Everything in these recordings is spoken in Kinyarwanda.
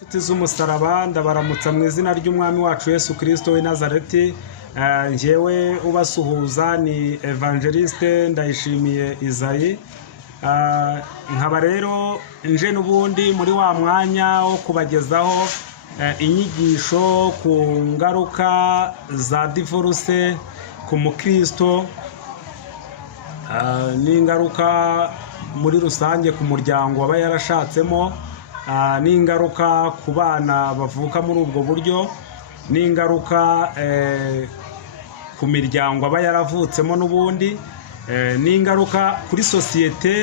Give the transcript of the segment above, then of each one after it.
Inshuti z'umusaraba ndabaramutsa mu izina ry'umwami wacu Yesu Kristo w'i Nazareti. Njyewe ubasuhuza ni Evangeliste Ndayishimiye Isaie. Nkaba rero nje n'ubundi muri wa mwanya wo kubagezaho inyigisho ku ngaruka za divorce ku mukristo, n'ingaruka muri rusange ku muryango waba yarashatsemo, n'ingaruka ku bana bavuka muri ubwo buryo, n'ingaruka ku miryango aba yaravutsemo n'ubundi, n'ingaruka kuri sosiyete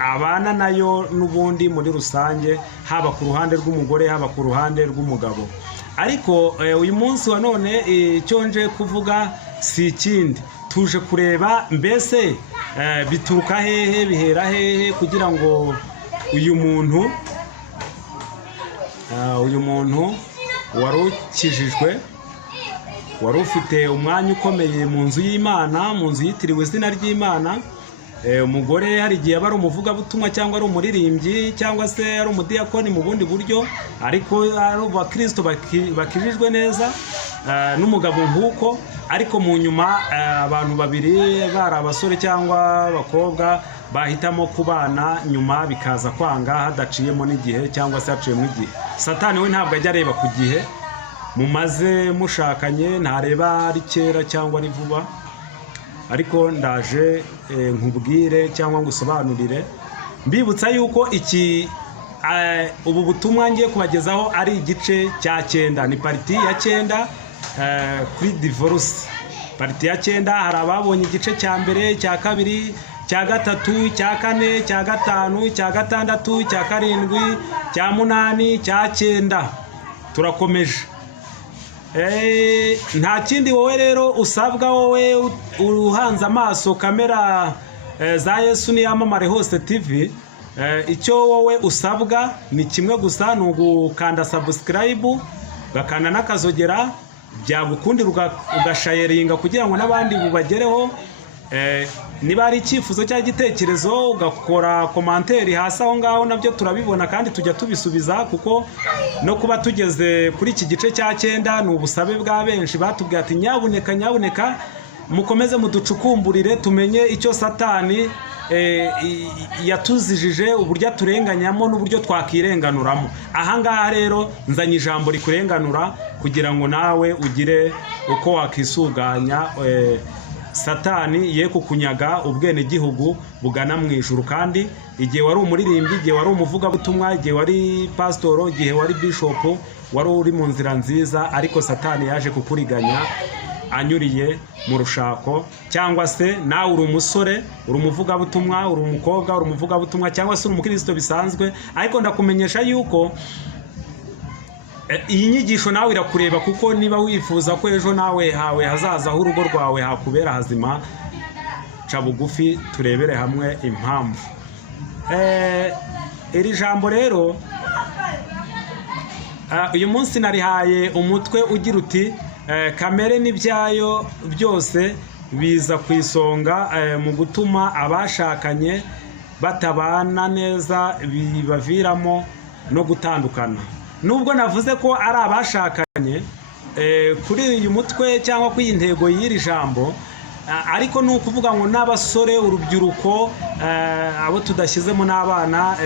abana nayo n'ubundi muri rusange, haba ku ruhande rw'umugore haba ku ruhande rw'umugabo. Ariko uyu munsi wa none icyo nje kuvuga si ikindi, tuje kureba mbese bituruka hehe, bihera hehe, kugira ngo uyu muntu wari ukijijwe, wari ufite umwanya ukomeye mu nzu y'Imana, mu nzu yitiriwe izina ry'Imana. Umugore hari igihe aba ari umuvugabutumwa cyangwa ari umuririmbyi cyangwa se ari umudiyakoni mu bundi buryo, ariko ari abakristo bakijijwe neza, n'umugabo nk'uko. Ariko mu nyuma abantu babiri bari abasore cyangwa abakobwa bahitamo kubana, nyuma bikaza kwanga hadaciyemo n'igihe cyangwa se haciyemo igihe. Satani we ntabwo ajya areba ku gihe mumaze mushakanye, ntareba ari kera cyangwa ari vuba. Ariko ndaje nkubwire cyangwa ngusobanurire, mbibutsa yuko ubu butumwa ngiye kubagezaho ari igice cya 9, ni pariti ya 9 kuri divorce. Pariti ya 9 hari ababonye igice cya mbere, cya kabiri, cya gatatu, cya kane, cya gatanu, cya gatandatu, cya karindwi, cya munani, cya 9. Turakomeje. Nta kindi wowe rero usabwa, wowe uruhanze amaso kamera za Yesu Niyamamare Hose TV, icyo wowe usabwa ni kimwe gusa, ni ugukanda subscribe, ugakanda n'akazogera, byagukundira ugasharinga kugira ngo n'abandi bubagereho. Niba ari icyifuzo cyangwa igitekerezo ugakora komanteri hasi aho ngaho, nabyo turabibona kandi tujya tubisubiza, kuko no kuba tugeze kuri iki gice cya 9 ni ubusabe bwa benshi. Batubwiye ati nyabuneka mukomeze muducukumburire tumenye icyo Satani yatuzijije, uburyo aturenganyamo n'uburyo twakirenganuramo. Ahangaha rero nzanye ijambo rikurenganura kugira ngo nawe ugire uko wakisuganya, Satani ye kukunyaga ubwenegihugu bugana mu ijuru. Kandi igihe wari umuririmbyi, igihe wari umuvugabutumwa, igihe wari pasitoro, igihe wari bishop, wari uri mu nzira nziza, ariko Satani yaje kukuriganya anyuriye mu rushako. Cyangwa se nawe uri umusore, uri umuvugabutumwa, uri umukobwa, uri umuvugabutumwa, cyangwa se uri umukristo bisanzwe, ariko ndakumenyesha yuko iyi nyigisho nawe irakureba, kuko niba wifuza ko ejo nawe hawe hazaza aho urugo rwawe hakubera hazima, ca bugufi turebere hamwe impamvu. Iri jambo rero uyu munsi narihaye umutwe ugira uti kamere n'ibyayo byose biza ku isonga mu gutuma abashakanye batabana neza, bibaviramo no gutandukana. Nubwo navuze ko ari abashakanye kuri uyu mutwe cyangwa kuri iyi ntego y'iri jambo, ariko ni ukuvuga ngo n'abasore, urubyiruko, abo tudashyizemo n'abana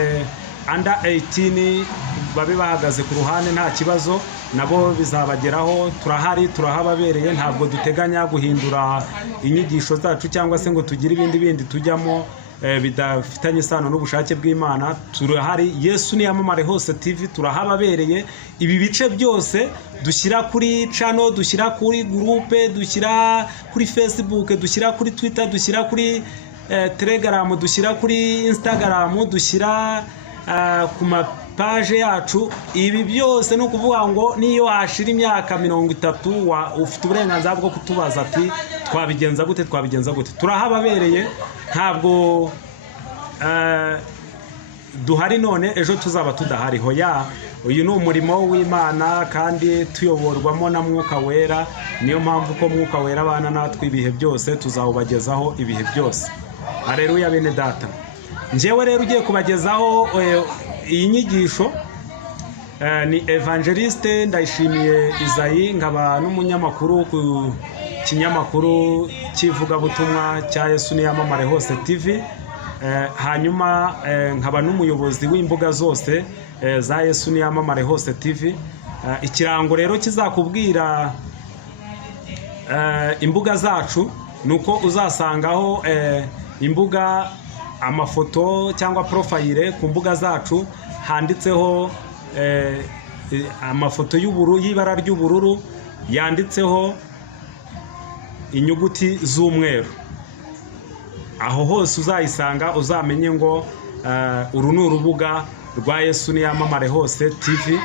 under 18 babe bahagaze ku ruhande, nta kibazo, nabo bizabageraho. Turahari, turahababereye, ntabwo duteganya guhindura inyigisho zacu cyangwa se ngo tugire ibindi tujyamo bidafitanye isano n'ubushake bw'Imana. Turahari, Yesu Niyamamare Hose TV, turahababereye. Ibi bice byose dushyira kuri channel, dushyira kuri groupe, dushyira kuri Facebook, dushyira kuri Twitter, dushyira kuri Telegram, dushyira kuri Instagram, dushyira ku mapaje yacu. Ibi byose ni ukuvuga ngo niyo hashira imyaka 30 ufite uburenganzira bwo kutubaza ati twabigenza gute. Turahababereye, ntabwo duhari none ejo tuzaba tudahari. Hoya, uyu ni umurimo w'Imana kandi tuyoborwamo na Mwuka Wera. Niyo mpamvu ko Mwuka Wera abana natwe ibihe byose, tuzawubagezaho ibihe byose. Haleluya bene data. Njyewe rero ugiye kubagezaho iyi nyigisho ni Evangeliste Ndayishimiye Isayi, nkaba n'umunyamakuru ku kinyamakuru cy'ivugabutumwa cya Yesu Niyamamare Hose TV. Hanyuma nkaba n'umuyobozi w'imbuga zose za Yesu Niyamamare Hose TV. Ikirango rero kizakubwira imbuga zacu nuko uzasangaho imbuga, amafoto cyangwa profile ku mbuga zacu handitseho amafoto y'ibara ry'ubururu yanditseho inyuguti z'umweru. Aho hose uzayisanga uzamenye ngo uru ni urubuga rwa Yesu Niyamamare Hose TV,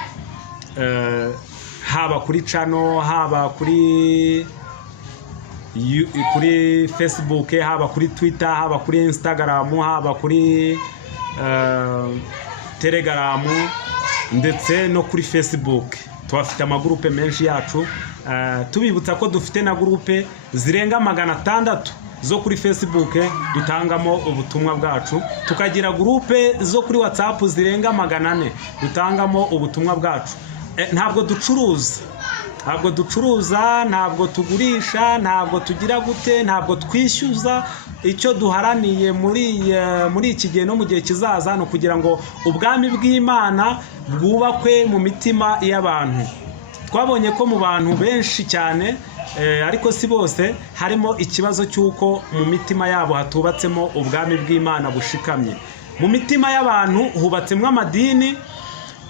haba kuri channel, haba kuri Facebook, haba kuri Twitter, haba kuri Instagram, haba kuri Telegram ndetse no kuri Facebook. Twafite amagurupe menshi yacu, tubibutsa ko dufite na gurupe zirenga 600 zo kuri Facebook dutangamo ubutumwa bwacu, tukagira gurupe zo kuri WhatsApp zirenga 400 dutangamo ubutumwa bwacu. Ntabwo ducuruza, ntabwo tugurisha, ntabwo tugira gute, ntabwo twishyuza. Icyo duharaniye muri iki gihe no mu gihe kizaza no kugira ngo ubwami bw'Imana bwubakwe mu mitima y'abantu. Twabonye ko mu bantu benshi cyane, ariko si bose, harimo ikibazo cy'uko mu mitima yabo hatubatsemo ubwami bw'Imana bushikamye. Mu mitima y'abantu hubatsemo amadini,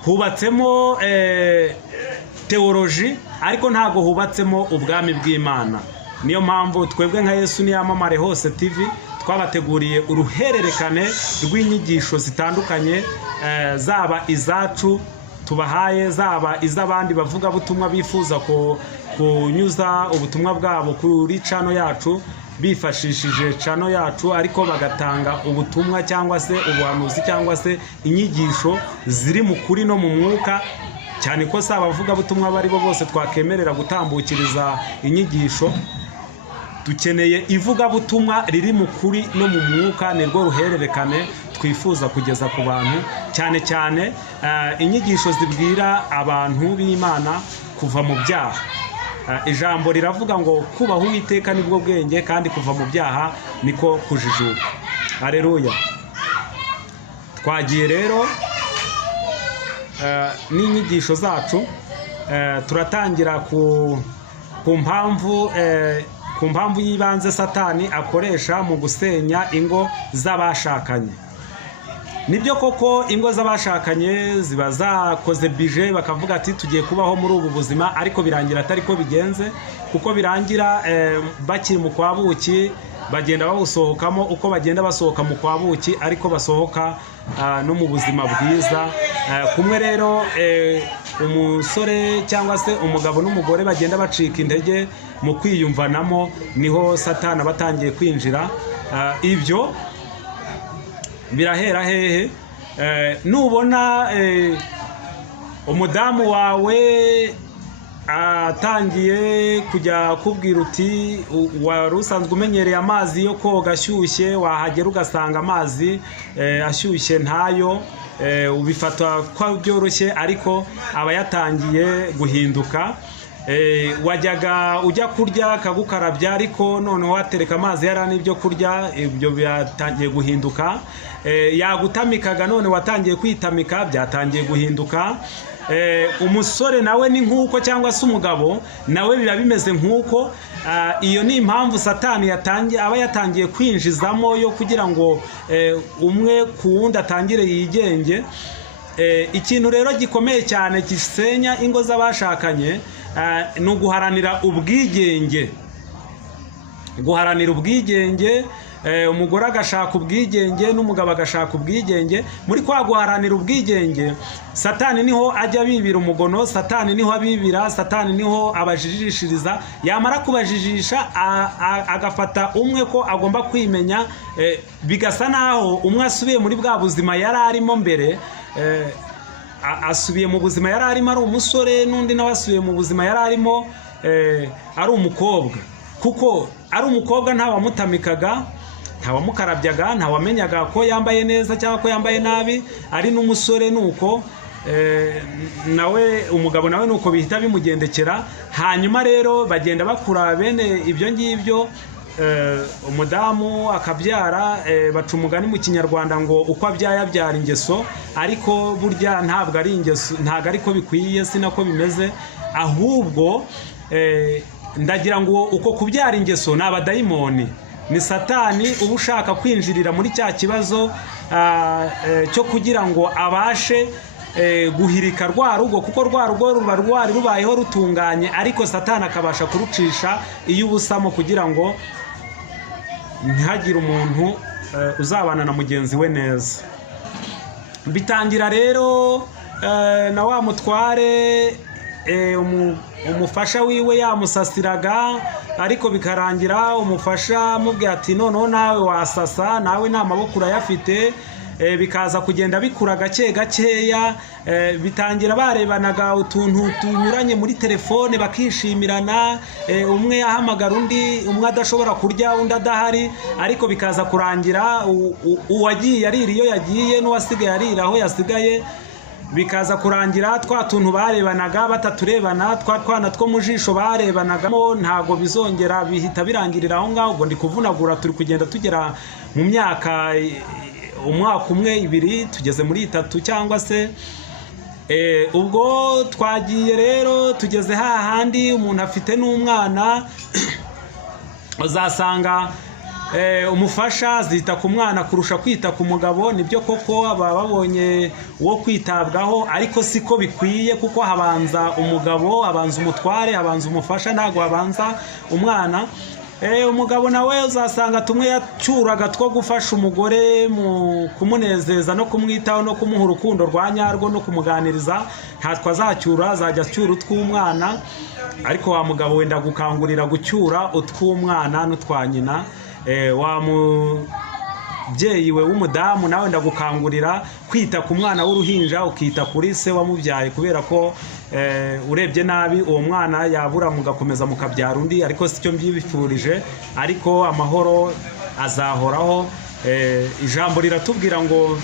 hubatsemo teoloji, ariko ntago hubatsemo ubwami bw'Imana. Niyo mpamvu twebwe nka Yesu Niyamamare Hose TV twabateguriye uruhererekane rw'inyigisho zitandukanye, zaba izacu tubahaye, zaba iz'abandi bavuga butumwa bifuza kunyuza ubutumwa bwabo kuri channel yacu bifashishije channel yacu, ariko bagatanga ubutumwa cyangwa se ubuhanuzi cyangwa se inyigisho ziri mu kuri no mu mwuka. Cyane ko saba bavuga butumwa bari bo bose twakemerera gutambukiriza inyigisho. Dukeneye ivuga butumwa riri mu kuri no mu mwuka, nirwo ruhererekane twifuza kugeza ku bantu, cyane cyane inyigisho zibwira abantu b'Imana kuva mu byaha. Ijambo riravuga ngo kubaha Uwiteka nibwo bwenge, kandi kuva mu byaha niko kujijuka. Haleluya. Twagiye rero n'inyigisho zacu, turatangira ku mpamvu y'ibanze Satani akoresha mu gusenya ingo z'abashakanye. Nibyo koko ingo z'abashakanye ziba zakoze bije, bakavuga ati tugiye kubaho muri ubu buzima, ariko birangira atari ko bigenze, kuko birangira bakiri mu kwabuki bagenda bawusohokamo. Uko bagenda basohoka mu kwabuki ariko basohoka no mu buzima bwiza. Kumwe rero umusore cyangwa se umugabo n'umugore bagenda bacika intege mu kwiyumvanamo, niho Satani batangiye kwinjira. Ibyo birahera hehe? Nubona umudamu wawe atangiye kujya kubwira uti wari usanzwe umenyereye amazi yo koga ashyushye, wahagera ugasanga amazi ashyushye ntayo, ubifata ko byoroshye, ariko aba yatangiye guhinduka. Wajyaga ujya kurya kagukarabya, ariko noneho watereka amazi yarani ibyo kurya, ibyo byatangiye guhinduka. Yagutamikaga, none watangiye kwitamika, byatangiye guhinduka. Umusore nawe ni nk'uko, cyangwa se umugabo nawe biba bimeze nk'uko. Iyo ni impamvu Satani aba yatangiye kwinjizamo yo kugira ngo umwe ku wundi atangire yigenge. Ikintu rero gikomeye cyane gisenya ingo z'abashakanye ni uguharanira ubwigenge. Guharanira ubwigenge, umugore agashaka ubwigenge n'umugabo agashaka ubwigenge. Muri kwa guharanira ubwigenge, Satani niho ajya bibira umugono, Satani niho abibira, Satani niho abajijishiriza. Yamara kubajijisha agafata umwe ko agomba kwimenya, bigasa naho umwe asubiye muri bwa buzima yari arimo mbere. Asubiye mu buzima yari arimo ari umusore, n'undi nawe asubiye mu buzima yari arimo ari umukobwa. Kuko ari umukobwa ntawamutamikaga, ntawamukarabyaga, ntawamenyaga ko yambaye neza cyangwa ko yambaye nabi. Ari n'umusore nuko nawe umugabo nawe nuko bihita bimugendekera. Hanyuma rero bagenda bakura bene ibyo ngibyo, umudamu akabyara, baca umugani mu kinyarwanda ngo uko abyaye abyara ingeso, ariko burya ntabwo ari ingeso, ntabwo ariko bikwiye, sinako bimeze, ahubwo ndagira ngo uko kubyara ingeso ni abadayimoni, ni Satani uba ushaka kwinjirira muri cya kibazo cyo kugira ngo abashe guhirika rwa rugo, kuko rwa rugo ruba rwari rubayeho rutunganye, ariko Satani akabasha kurucisha iyo ubusamo kugira ngo ntihagire umuntu uzabana na mugenzi we neza. Bitangira rero na wa mutware umufasha wiwe yamusasiraga, ariko bikarangira umufasha mubwiye ati noneho nawe wasasa, nawe nta maboko urayafite. Bikaza kugenda bikura gake gakeya, bitangira barebanaga utuntu tunyuranye muri telefone bakishimirana, umwe yahamagara undi, umwe adashobora kurya undi adahari, ariko bikaza kurangira uwagiye arira iyo yagiye n'uwasigaye arira aho yasigaye. Bikaza kurangira twa tuntu barebanaga bataturebana, twa twana two mu jisho barebanagamo ntago bizongera, bihita birangirira aho ngaho. Ubwo ndi kuvunagura, turi kugenda tugera mu myaka umwaka umwe, ibiri, tugeze muri 3 cyangwa se. Ubwo twagiye rero tugeze hahandi umuntu afite n'umwana, uzasanga umufasha zita ku mwana kurusha kwita ku mugabo. Nibyo koko aba babonye uwo kwitabwaho, ariko siko bikwiye, kuko habanza umugabo, habanza umutware, habanza umufasha, ntago habanza umwana. Umugabo nawe uzasanga tumwe yacyuraga two gufasha umugore mu kumunezeza no kumwitaho no kumuha urukundo rwa nyarwo no kumuganiriza, ntatwa azacyura, azajya acyura utw'umwana. Ariko wa mugabo wenda gukangurira gucyura utw'umwana n'utwa nyina. Wa mubyeyi we w'umudamu nawe ndagukangurira kwita ku mwana w'uruhinja, ukita kuri se wamubyaye, kubera ko urebye nabi uwo mwana yabura mugakomeza mukabyara undi, ariko sicyo mbyibifurije, ariko amahoro azahoraho. Ijambo riratubwira ngo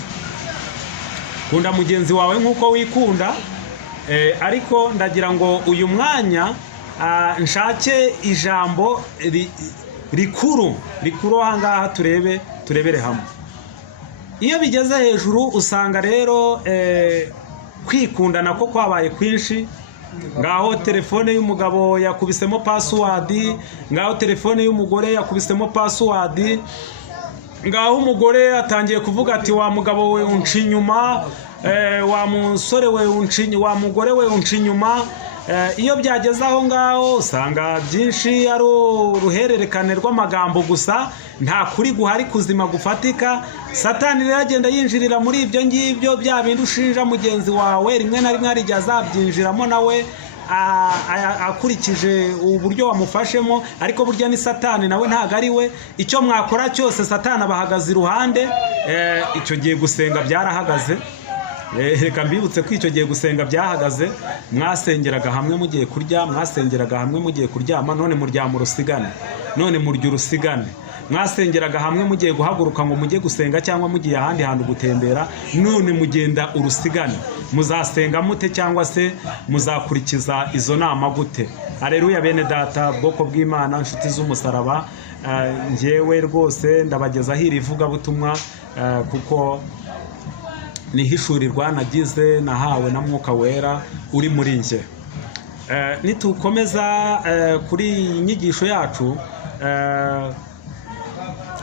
kunda mugenzi wawe nk'uko wikunda, ariko ndagira ngo uyu mwanya nshake ijambo rikuru ahangaha turebere hamwe. Iyo bigeze hejuru usanga rero kwikunda nako kwabaye kwinshi. Ngaho telefone y'umugabo yakubisemo password, ngaho telefone y'umugore yakubisemo password, ngaho umugore atangiye kuvuga ati wa mugabo we unci inyuma, wa musore we unci, wa mugore we unci inyuma. Iyo byageze aho ngaho usanga byinshi ari uruhererekane rw'amagambo gusa, nta kuri guhari kuzima gufatika. Satani rero agenda yinjirira muri ibyo ngibyo, bya bindi ushinja mugenzi wawe, rimwe na rimwe arijya azabyinjiramo nawe akurikije uburyo wamufashemo, ariko burya ni Satani nawe ntago ari we. Icyo mwakora cyose Satani abahagaze iruhande. Icyo gihe gusenga byarahagaze. Reka mbibutse ko icyo gihe gusenga byahagaze. Mwasengeraga hamwe mugiye kurya, mwasengeraga hamwe mugiye kuryama, none muryama urusigane, none murya urusigane. Mwasengeraga hamwe mugiye guhaguruka ngo mujye gusenga cyangwa mugiye ahandi hantu gutembera, none mugenda urusigane. Muzasenga mute cyangwa se muzakurikiza izo nama gute? Haleluya bene data, bwoko bw'Imana, inshuti z'umusaraba, njyewe rwose ndabagezaho iri vugabutumwa kuko nihishurirwa nagize nahawe na Mwuka Wera uri muri njye. Nitukomeza kuri iyi nyigisho yacu,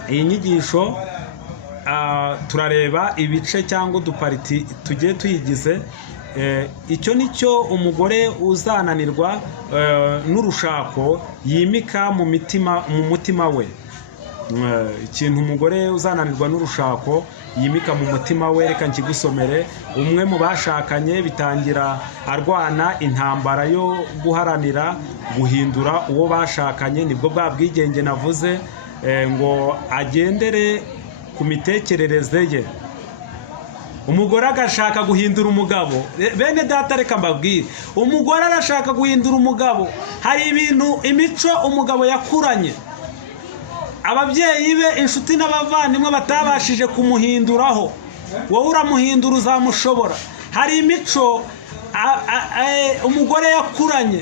iyi nyigisho turareba ibice cyangwa udupariti tugiye tuyigize. Icyo nicyo umugore uzananirwa n'urushako yimika mu mutima we. Ikintu umugore uzananirwa n'urushako yimika mu mutima we, reka nkigusomere. Umwe mu bashakanye bitangira arwana intambara yo guharanira guhindura uwo bashakanye, nibwo bwa bwigenge navuze, ngo agendere ku mitekerereze ye. Umugore agashaka guhindura umugabo. Bene data reka mbabwire, umugore arashaka guhindura umugabo. Hari ibintu, imico umugabo yakuranye, ababyeyi be, inshuti n'abavandimwe batabashije kumuhinduraho, wowe uramuhindura uzamushobora. hari imico umugore yakuranye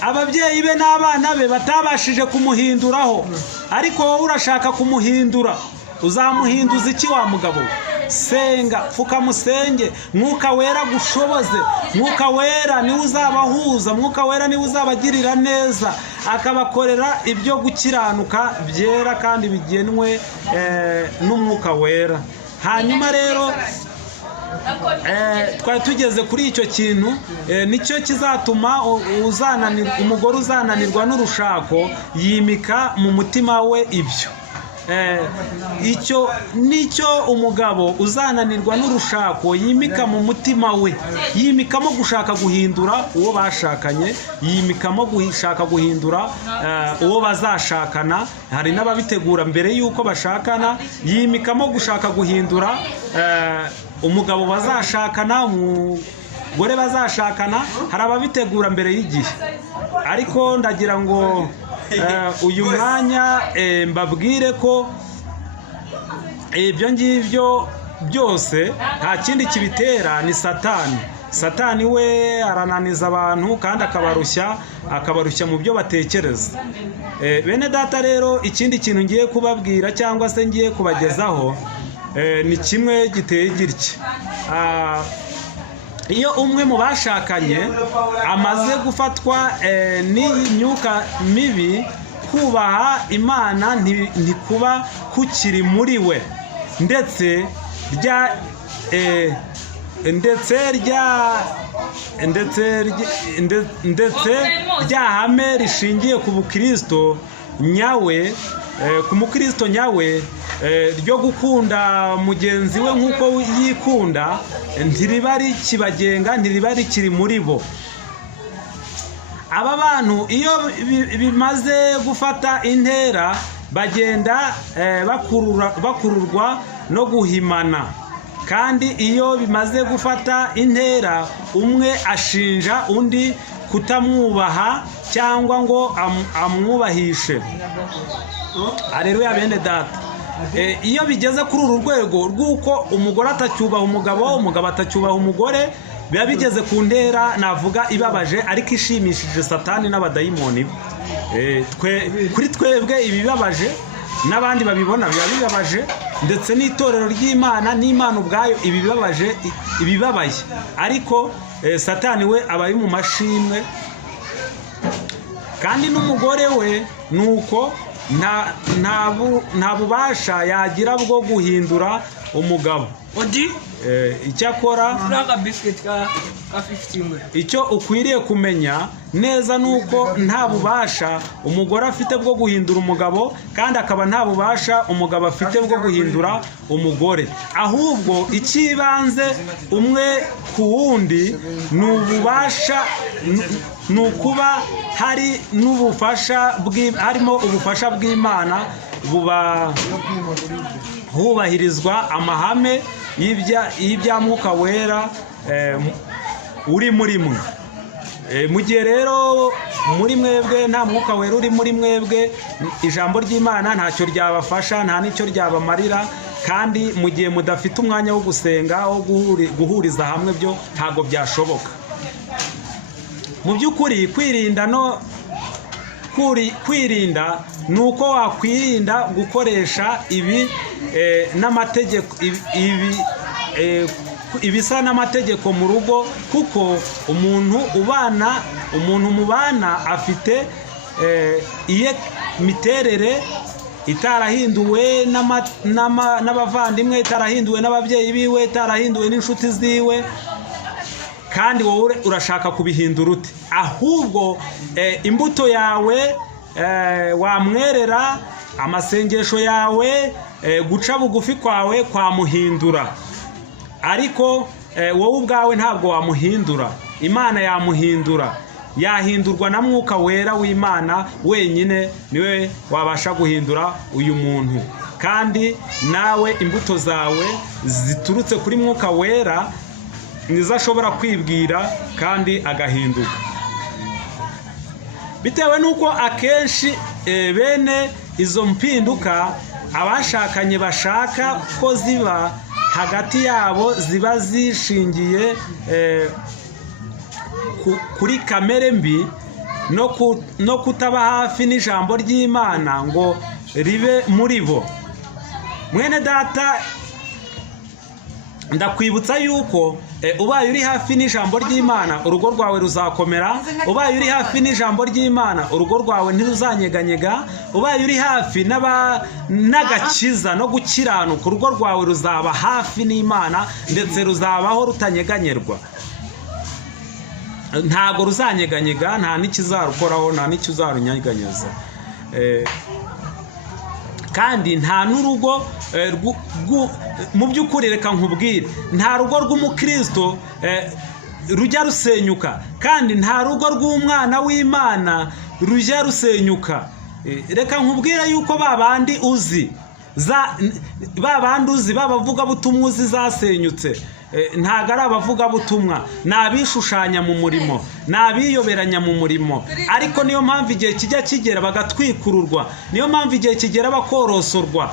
ababyeyi be n'abana be batabashije kumuhinduraho, ariko wowe urashaka kumuhindura. Uzamuhinduza iki wa mugabo? Senga, pfuka musenge, Mwuka Wera gushoboze. Mwuka Wera niwe uzabahuza, Mwuka Wera niwe uzabagirira neza, akabakorera ibyo gukiranuka byera kandi bigenwe n'Umwuka Wera. Hanyuma rero twari tugeze kuri icyo kintu, nicyo kizatuma umugore uzananirwa n'urushako yimika mu mutima we ibyo. Icyo nicyo umugabo uzananirwa n'urushako yimika mu mutima we, yimikamo gushaka guhindura uwo bashakanye, yimikamo gushaka guhindura uwo bazashakana. Hari n'ababitegura mbere y'uko bashakana, yimikamo gushaka guhindura umugabo bazashakana, umugore bazashakana. Hari ababitegura mbere y'igihe, ariko ndagira ngo uyu mwanya mbabwire ko ibyo ngibyo byose nta kindi kibitera, ni Satani. Satani we arananiza abantu kandi akabarushya mu byo batekereza. Bene data rero, ikindi kintu ngiye kubabwira cyangwa se ngiye kubagezaho ni kimwe giteye gitya. Iyo umwe mu bashakanye amaze gufatwa n'imyuka mibi, kubaha Imana ntikuba kukiri muri we, ndetse rya hame rishingiye ku bukristo nyawe, ku mukristo nyawe, ryo gukunda mugenzi we nk'uko yikunda, ntiriba rikibagenga, ntiriba rikiri muri bo. Aba bantu iyo bimaze gufata intera, bagenda bakururwa no guhimana, kandi iyo bimaze gufata intera, umwe ashinja undi kutamwubaha cyangwa ngo amwubahishe. Haleluya bene data. Iyo bigeze kuri uru rwego rw'uko umugore atacyubaha umugabo, umugabo atacyubaha umugore, biba bigeze ku ntera navuga ibabaje, ariko ishimishije Satani n'abadayimoni. Kuri twebwe ibibabaje, n'abandi babibona biba bibabaje, ndetse n'itorero ry'Imana n'Imana ubwayo ibibabaye, ariko Satani we aba ari mu mashimwe. Kandi n'umugore we nuko nta bubasha yagira bwo guhindura umugabo. Icyakora icyo ukwiriye kumenya neza nuko nta bubasha umugore afite bwo guhindura umugabo, kandi akaba nta bubasha umugabo afite bwo guhindura umugore. Ahubwo icy'ibanze umwe ku wundi ni ububasha, ni ukuba hari n'ubufasha, harimo ubufasha bw'Imana, hubahirizwa amahame y'ibya Mwuka Wera uri muri mwe. Mu gihe rero muri mwebwe nta Mwuka Wera uri muri mwebwe, ijambo ry'Imana ntacyo ryabafasha, nta n'icyo ryabamarira. Kandi mu gihe mudafite umwanya wo gusenga, wo guhuriza hamwe, byo ntabwo byashoboka. Mu by'ukuri kwirinda ni uko wakwirinda gukoresha ibisa n'amategeko mu rugo, kuko umuntu mubana afite iye miterere itarahinduwe n'abavandimwe, itarahinduwe n'ababyeyi biwe, itarahinduwe n'inshuti ziwe, kandi wowe urashaka kubihindura ute? Ahubwo imbuto yawe wamwerera, amasengesho yawe, guca bugufi kwawe kwamuhindura. Ariko wowe ubwawe ntabwo wamuhindura, Imana yamuhindura. Yahindurwa na Mwuka Wera w'Imana wenyine, niwe wabasha guhindura uyu muntu. Kandi nawe imbuto zawe ziturutse kuri Mwuka Wera nizo ashobora kwibwira kandi agahinduka. Bitewe n'uko akenshi bene izo mpinduka abashakanye bashaka ko ziba, hagati yabo ziba zishingiye kuri kamere mbi no kutaba hafi n'ijambo ry'Imana ngo ribe muri bo. Mwene data, ndakwibutsa yuko ubaye uri hafi n'ijambo ry'Imana urugo rwawe ruzakomera. Ubaye uri hafi n'ijambo ry'Imana urugo rwawe ntiruzanyeganyega. ubaye uri hafi n'agakiza no gukiranuka urugo rwawe ruzaba hafi n'Imana ndetse ruzabaho rutanyeganyerwa. Ntago ruzanyeganyega, nta n'ikizarukoraho, nta n'ikizarunyeganyeza. Kandi nta n'urugo mu by'ukuri reka nkubwire, nta rugo rw'umukristo rujya rusenyuka, kandi nta rugo rw'umwana w'Imana rujya rusenyuka. Reka nkubwire yuko babandi uzi b'abavugabutumwa uzi zasenyutse ntago ari abavugabutumwa, ni abishushanya mu murimo, ni abiyoberanya mu murimo. Ariko niyo mpamvu igihe kijya kigera bagatwikururwa, niyo mpamvu igihe kigera bakorosorwa.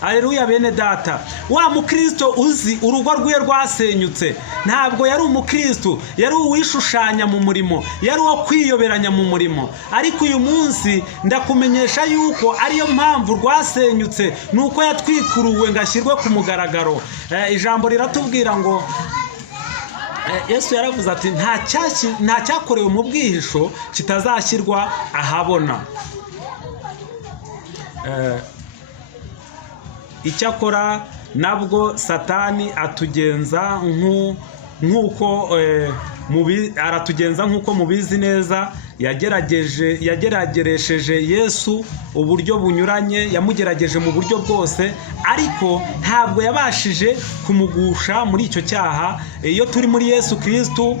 Haleluya bene data. Wa mukristo uzi urugo rwiye rwasenyutse ntabwo yari umukristo, yari uwishushanya mu murimo, yari uwo kwiyoberanya mu murimo. Ariko uyu munsi ndakumenyesha yuko ariyo mpamvu rwasenyutse, nuko yatwikuruwe ngashyirwe ku mugaragaro. Ijambo riratubwira ngo Yesu yaravuze ati nta cyakorewe mu bwihisho kitazashyirwa ahabona. Icyakora nabwo Satani atugenza nk'uko mubizi neza. Yagerageresheje Yesu uburyo bunyuranye, yamugerageje mu buryo bwose, ariko ntabwo yabashije kumugusha muri icyo cyaha. Iyo turi muri Yesu Kristo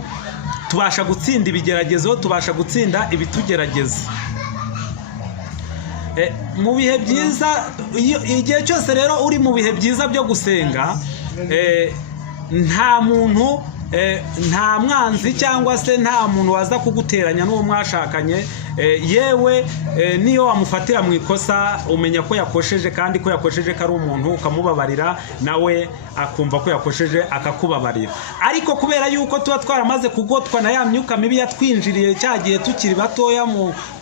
tubasha gutsinda ibigeragezo, tubasha gutsinda ibitugerageza. Mu bihe byiza, igihe cyose rero uri mu bihe byiza byo gusenga, nta muntu, nta mwanzi cyangwa se nta muntu waza kuguteranya n'uwo mwashakanye. Yewe niyo wamufatira mu ikosa umenya ko yakosheje, kandi ko yakosheje ko ari umuntu, ukamubabarira nawe akumva ko yakosheje akakubabarira. Ariko kubera yuko tuba twaramaze kugotwa na ya myuka mibi yatwinjiriye cya gihe tukiri batoya,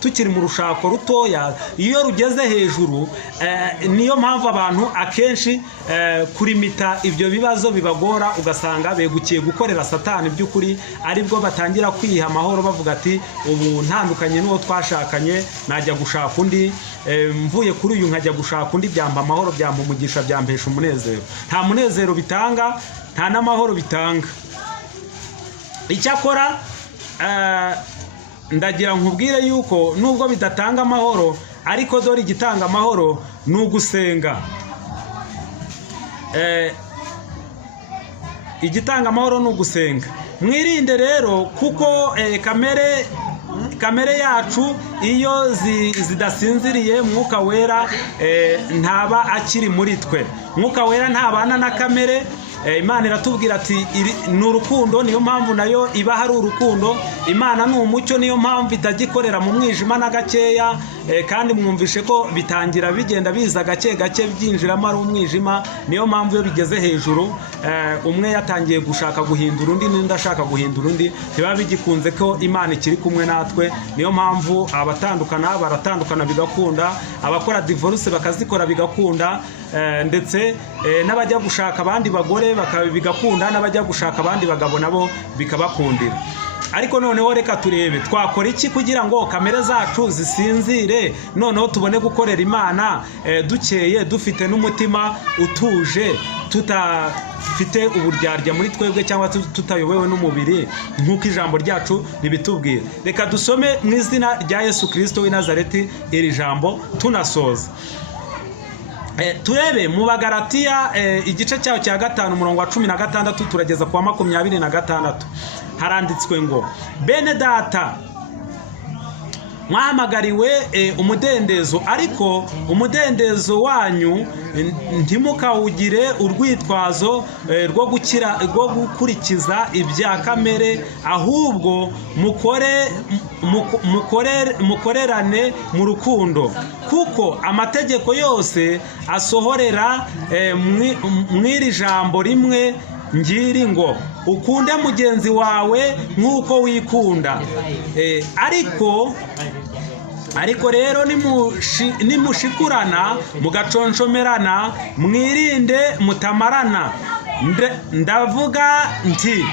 tukiri mu rushako rutoya, iyo rugeze hejuru niyo mpamvu abantu akenshi kurimita ibyo bibazo bibagora, ugasanga begukiye gukorera Satani by'ukuri, aribwo batangira kwiha amahoro bavuga ati ubu ntandukanye n'uwo twashakanye, najya gushaka undi, mvuye kuri uyu nkajya gushaka undi, byamba amahoro, byamba umugisha, byambesha umunezero. Nta munezero bitanga, nta n'amahoro bitanga. Icyakora ndagira nkubwire yuko nubwo bidatanga amahoro, ariko dore igitanga amahoro ni ugusenga. Igitanga amahoro ni ugusenga. Mwirinde rero kuko kamere yacu iyo zidasinziriye, Mwuka Wera ntaba akiri muri twe. Mwuka Wera ntabana na kamere. Imana iratubwira ati ni urukundo, niyo mpamvu nayo iba hari urukundo. Imana ni umucyo, niyo mpamvu itagikorera mu mwijima na gakeya. Kandi mwumvishe ko bitangira bigenda biza gake gake byinjiramo ari umwijima. Niyo mpamvu iyo bigeze hejuru, umwe yatangiye gushaka guhindura undi, n'undi ashaka guhindura undi, biba bigikunze ko Imana ikiri kumwe natwe. Niyo mpamvu abatandukana baratandukana bigakunda, abakora divorce bakazikora bigakunda, ndetse n'abajya gushaka abandi bagore bigakunda, n'abajya gushaka abandi bagabo nabo bikabakundira. Ariko noneho reka turebe twakora iki kugira ngo kamere zacu zisinzire, noneho tubone gukorera Imana dukeye, dufite n'umutima utuje, tutafite uburyarya muri twebwe cyangwa tutayobewe n'umubiri nk'uko ijambo ryacu ribitubwira. Reka dusome mu izina rya Yesu Kristo w'i Nazareti iri jambo tunasoza. Turebe mu Bagalatiya igice cyaho cya 5 umurongo wa 16 turageza kwa 26. Haranditswe ngo bene data, mwahamagariwe umudendezo, ariko umudendezo wanyu ntimukawugire urwitwazo rwo gukurikiza ibya kamere, ahubwo mukorerane mu rukundo, kuko amategeko yose asohorera mw'iri jambo rimwe ngiri ngo ukunde mugenzi wawe nk'uko wikunda. Ariko rero nimushikurana mugaconcomerana, mwirinde mutamarana. Ndavuga nti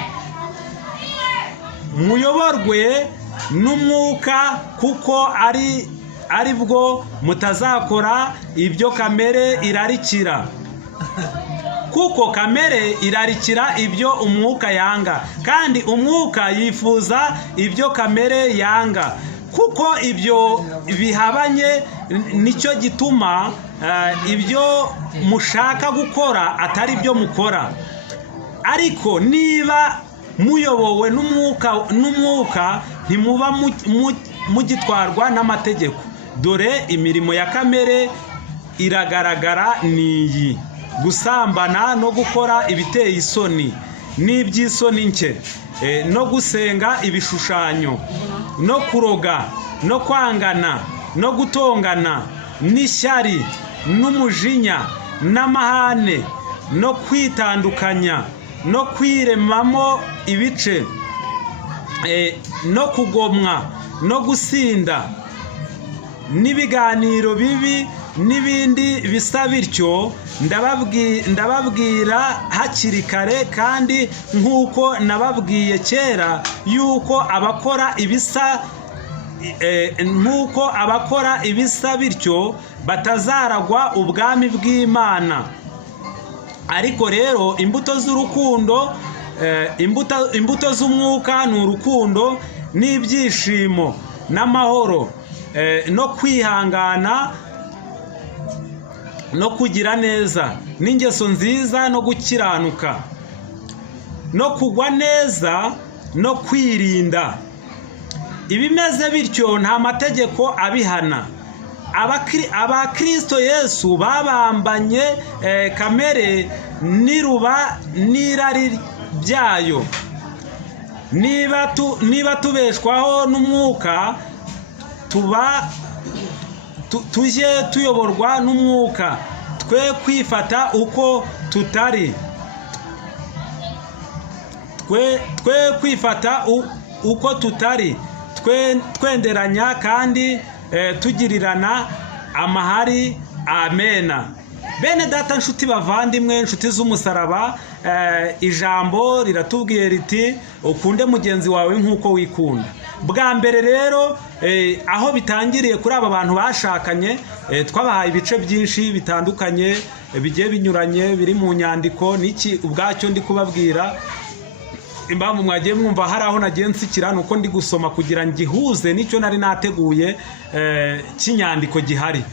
muyoborwe n'umwuka, kuko ari bwo mutazakora ibyo kamere irarikira. Kuko kamere irarikira ibyo umwuka yanga, kandi umwuka yifuza ibyo kamere yanga. Kuko ibyo bihabanye, nicyo gituma ibyo mushaka gukora atari byo mukora. Ariko niba muyobowe n'umwuka ntimuba mugitwarwa n'amategeko. Dore imirimo ya kamere iragaragara niyi: gusambana no gukora ibiteye isoni n'iby'isoni nke, no gusenga ibishushanyo, no kuroga, no kwangana, no gutongana, n'ishyari, n'umujinya, n'amahane, no kwitandukanya, no kwiremamo ibice, no kugomwa, no gusinda, n'ibiganiro bibi n'ibindi bisa bityo. Ndababwira hakiri kare, kandi nk'uko nababwiye kera, yuko abakora ibisa bityo batazaragwa ubwami bw'Imana. Ariko rero imbuto z'urukundo, imbuto z'umwuka ni urukundo, n'ibyishimo, n'amahoro, no kwihangana, no kugira neza, n'ingeso nziza, no gukiranuka, no kugwa neza, no kwirinda. Ibimeze bityo nta mategeko abihana. Abakristo Yesu babambanye kamere n'iruba n'irari byayo. Niba tubeshwaho n'umwuka, tujye tuyoborwa n'umwuka, twe kwifata uko tutari, twenderanya kandi tugirirana amahari. Amena. Bene data, nshuti bavandimwe, nshuti z'umusaraba, ijambo riratubwiye riti ukunde mugenzi wawe nk'uko wikunda. Bwa mbere rero, aho bitangiriye kuri aba bantu bashakanye, twabahaye ibice byinshi bitandukanye bigiye binyuranye biri mu nyandiko. Niki ubwacyo ndi kubabwira, impamvu mwagiye mwumva hari aho nagiye nsikira, nuko ndi gusoma kugira ngihuze n'icyo nari nateguye cy'inyandiko gihari.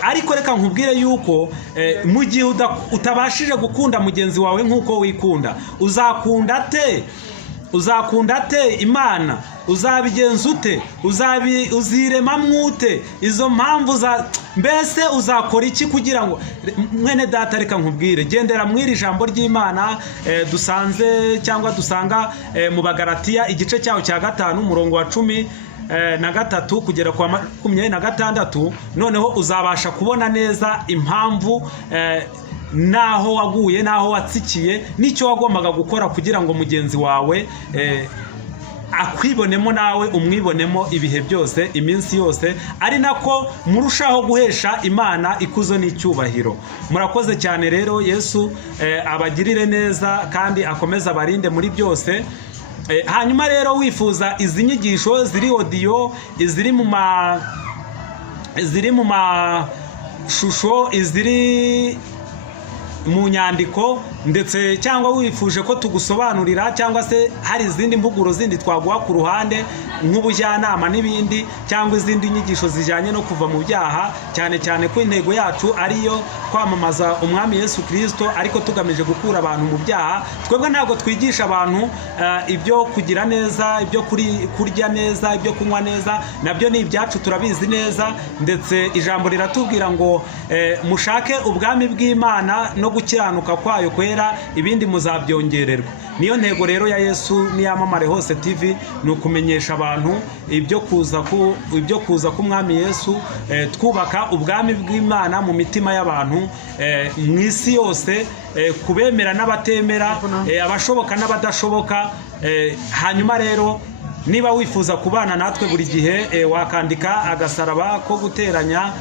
Ariko reka nkubwire yuko mu gihe utabashije gukunda mugenzi wawe nk'uko wikunda, uzakunda te Imana? Uzabigenza ute? Uzirema mwute? Izo mpamvu mbese uzakora iki kugira ngo? Mwene data, reka nkubwire, gendera mw'iri jambo ry'Imana dusanga mu Bagalatiya igice cyaho cya 5 umurongo wa 13 kugera kwa 26. Noneho uzabasha kubona neza impamvu naho waguye, naho watsikiye, n'icyo wagombaga gukora kugira ngo mugenzi wawe akwibonemo, nawe umwibonemo ibihe byose, iminsi yose, ari nako murushaho guhesha Imana ikuzo n'icyubahiro. Murakoze cyane rero. Yesu abagirire neza kandi akomeze abarinde muri byose. Hanyuma rero, wifuza izi nyigisho ziri audio, iziri mu mashusho, iziri mu nyandiko, ndetse cyangwa wifuje ko tugusobanurira cyangwa se hari izindi mbuguro zindi twaguha ku ruhande nk'ubujyanama n'ibindi cyangwa izindi nyigisho zijyanye no kuva mu byaha, cyane cyane ko intego yacu ariyo kwamamaza umwami Yesu Kristo ariko tugamije gukura abantu mu byaha. Twebwe ntabwo twigisha abantu ibyo kugira neza, ibyo kurya neza, ibyo kunywa neza, nabyo ni ibyacu turabizi neza, ndetse ijambo riratubwira ngo mushake ubwami bw'Imana no gukiranuka kwayo kwera, ibindi muzabyongererwa. Niyo ntego rero ya Yesu n'Iyamamare Hose TV, ni ukumenyesha abantu ibyo kuza k'umwami Yesu, twubaka ubwami bw'Imana mu mitima y'abantu mu isi yose, kubemera n'abatemera, abashoboka n'abadashoboka. Hanyuma rero niba wifuza kubana natwe buri gihe, wakandika agasaraba ko guteranya